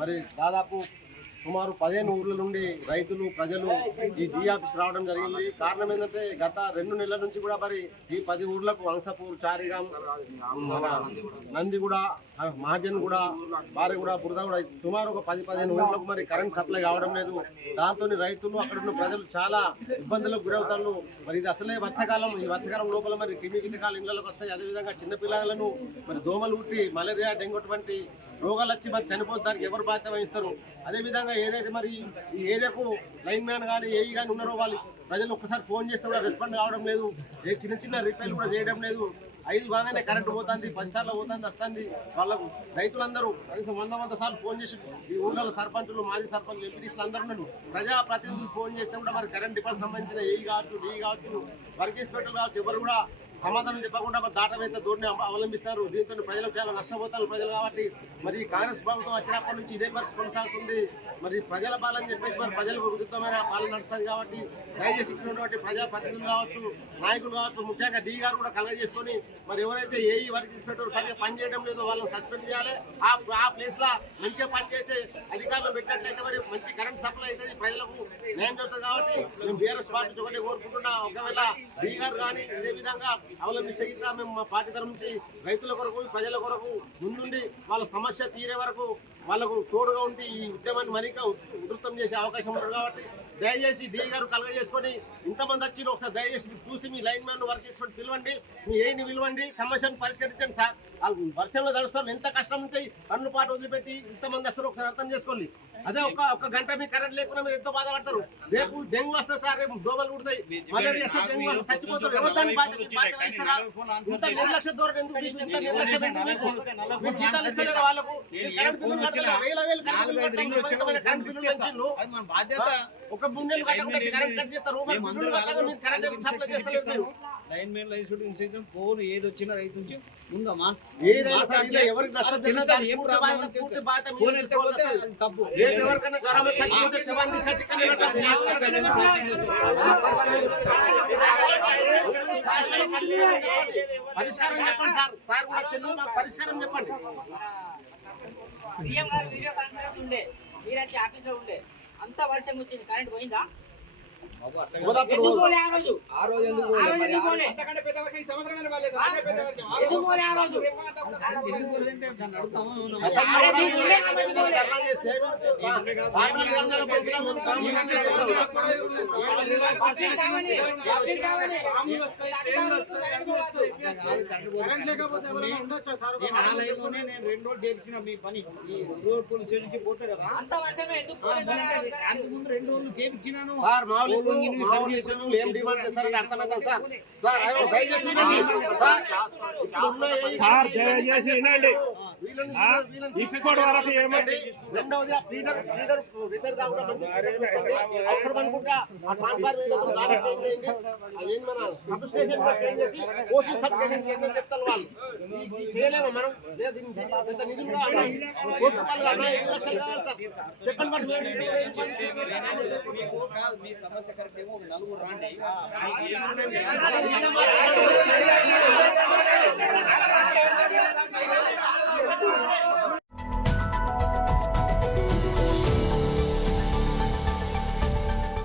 మరి దాదాపు సుమారు 15 ఊర్ల నుండి రైతులు ప్రజలు ఈ డీ ఆఫీస్ రావడం జరిగింది. కారణం ఏంటంటే గత 2 నెలల నుంచి కూడా మరి ఈ 10 ఊర్లకు వంశపూర్, చారిగాం, మన నందిగూడ, మహాజన్గూడ, బారెగూడ, బురదగూడ సుమారు ఒక 10-15 ఊర్లకు మరి కరెంట్ సప్లై కావడం లేదు. దాంతో రైతులు అక్కడున్న ప్రజలు చాలా ఇబ్బందులకు గురవుతారు. మరి ఇది అసలే వర్షాకాలం, ఈ వర్షాకాలం లోపల మరి క్రిమి కీటకాలు ఇళ్లలోకి వస్తాయి. అదేవిధంగా చిన్నపిల్లలను మరి దోమలు ఉట్టి మలేరియా, డెంగ్యూ అటువంటి రోగాలు వచ్చి మరి చనిపోతానికి ఎవరు బాధ్యత వహిస్తారు? అదేవిధంగా ఏదైతే మరి ఈ ఏరియాకు లైన్ మ్యాన్ కానీ ఏఈ కానీ ఉన్నారో వాళ్ళు ప్రజలు ఒక్కసారి ఫోన్ చేస్తే కూడా రెస్పాండ్ కావడం లేదు. చిన్న చిన్న రిపేర్లు కూడా చేయడం లేదు. 5 కాగానే కరెంటు పోతుంది, 10 సార్లు పోతుంది, వస్తుంది. వాళ్ళకు రైతులందరూ కనీసం 100 సార్లు ఫోన్ చేసి ఈ ఊళ్ళలో సర్పంచులు, మాజీ సర్పంచులు, ఎంపీటీసీలు అందరూ ఉన్నారు. ప్రజాప్రతినిధులు ఫోన్ చేస్తే కూడా మరి కరెంట్ డిపార్ట్మెంట్ సంబంధించిన ఏఈ కావచ్చు, డీ కావచ్చు, వర్క్ ఇన్స్పెక్టర్ కావచ్చు, ఎవరు కూడా సమాధానం చెప్పకుండా దాటవేత ధోరణి అవలంబిస్తారు. దీంతో ప్రజలకు చాలా నష్టపోతారు ప్రజలు. కాబట్టి మరి కాంగ్రెస్ ప్రభుత్వం వచ్చినప్పటి నుంచి ఇదే పరిస్థితి కొనసాగుతుంది. మరి ప్రజల పాలన చెప్పేసి మరి ప్రజలకు విరుద్ధమైన పాలన నడుస్తుంది. కాబట్టి దయచేసి ఇచ్చినటువంటి ప్రజాప్రతినిధులు కావచ్చు, నాయకులు కావచ్చు, ముఖ్యంగా డీ గారు కూడా కలగజేసుకొని మరి ఎవరైతే ఏఈ వర్క్ ఇన్స్పెక్టర్ సరిగ్గా పనిచేయడం లేదో వాళ్ళని సస్పెండ్ చేయాలి. ఆ ప్లేస్ లా మంచిగా పనిచేసే అధికారులు పెట్టినట్లయితే మరి మంచి కరెంట్ సప్లై అవుతుంది, ప్రజలకు న్యాయం జరుగుతుంది. కాబట్టి మేము బీఆర్ఎస్ పార్టీ ఒకటి కోరుకుంటున్నా, ఒకవేళ డీ గారు కానీ ఇదే విధంగా అవలంబిస్తే ఇంకా మేము మా పార్టీ తరఫు నుంచి రైతుల కొరకు, ప్రజల కొరకు ముందుండి వాళ్ళ సమస్య తీరే వరకు వాళ్ళకు తోడుగా ఉండి ఈ ఉద్యమాన్ని మరింత ఉధృతం చేసే అవకాశం ఉంటుంది. కాబట్టి దయచేసి డీ గారు కలగజేసుకొని ఇంతమంది వచ్చి ఒకసారి దయచేసి మీరు చూసి మీ లైన్ మ్యాన్ వర్క్ చేసుకొని పిలవండి, మీ ఏని పిలవండి, సమస్యను పరిష్కరించండి సార్. వాళ్ళు వర్షంలో తడుస్తారు, ఎంత కష్టం ఉంటాయి, పన్ను పాటు వదిలిపెట్టి ఇంతమంది వస్తారు, ఒకసారి అర్థం చేసుకోండి. అదే ఒక గంట మీ కరెంట్ లేకుండా మీరు ఎంతో బాధపడతారు. రేపు డెంగ్యూ వస్తే సార్, రేపు దోమలు కుడతాయి, మలేరియా వస్తే, డెంగ్యూ వస్తే చచ్చిపోతారు. ఎవరు దాన్ని బాధ్యత వహిస్తారా? ఇంత నిర్లక్ష్య ధోరణి ఎందుకు మీకు? ఇంత నిర్లక్ష్యం ఎందుకు మీకు? మీరు జీతాలు ఇస్తలేరు వాళ్ళకు, కరెంట్ బిల్లులు కట్టాలి, వేల కరెంట్ బిల్లులు పెంచిండ్రు. ఒక 3 నెలలు కట్టకుండా కరెంట్ కట్ చేస్తారు. కరెంట్ సప్లై చేస్తలేదు మీరు. Line main line shooting system phone ఏది వచ్చినా రైతు నుంచి ముందు ఎవరికి నష్టం తప్పు. ఎవరికైనా జ్వరం చచ్చిపోతే శవాన్ని తీసుకొచ్చి పరిష్కారం చెప్పండి సార్. సార్ కూడా చెల్లు మాకు పరిష్కారం చెప్పండి. సీఎం గారు వీడియో కాన్ఫరెన్స్ ఉండే, మీరొచ్చి ఆఫీస్ లో ఉండే, అంత వర్షం వచ్చింది, కరెంట్ పోయిందా? ఎందుకు పోలే ఆ రోజు? ఆ రోజు ఎందుకు పోలే? అంతకంటే పెద్ద వర్షం ఈ సంవత్సరమే రాలేదు. అదే పెద్ద వర్షం. ఎందుకు పోలే ఆ రోజు? ఎందుకు పోలేదంటే దాన్ని అడుగుతాము. అరే దీని ఉండే కాబట్టి పోలే. ధర్నా చేస్తే కరెంట్ లేకపోతే ఎవరైనా ఉండొచ్చా సార్? ఆ లైన్లోనే నేను 2 రోజులు చేయించిన మీ పని. ఈ రోడ్ పోలీస్ నుంచి పోతే కదా అంత వర్షమే ఎందుకు పోలేదు? అంతకు ముందు 2 రోజులు చేయించినాను సార్. మామూలు ఏం డిమాండ్ చేస్తారని అర్థమైందా సార్? సార్ దయచేసి వినండి సార్. దయచేసి వినండి. ఇప్పటి వరకు ఏమంటే రెండవది ఆ ఫీడర్ రిపేర్ కాకుండా అవసరం అనుకుంటా ఆ ట్రాన్స్ఫార్ చేంజ్ చేయండి. అదేంటి మన సబ్ స్టేషన్ చేంజ్ చేసి ఓషన్ సబ్ స్టేషన్ చేయండి అని చెప్తారు వాళ్ళు. ఇది చేయలేము మనం. పెద్ద నిధులు 1 కోటి రూపాయలు 5 లక్షలు కావాలి సార్. చెప్పండి మరి మీ సమస్య కరెక్ట్ ఏమో 4 రాండి. Thank you.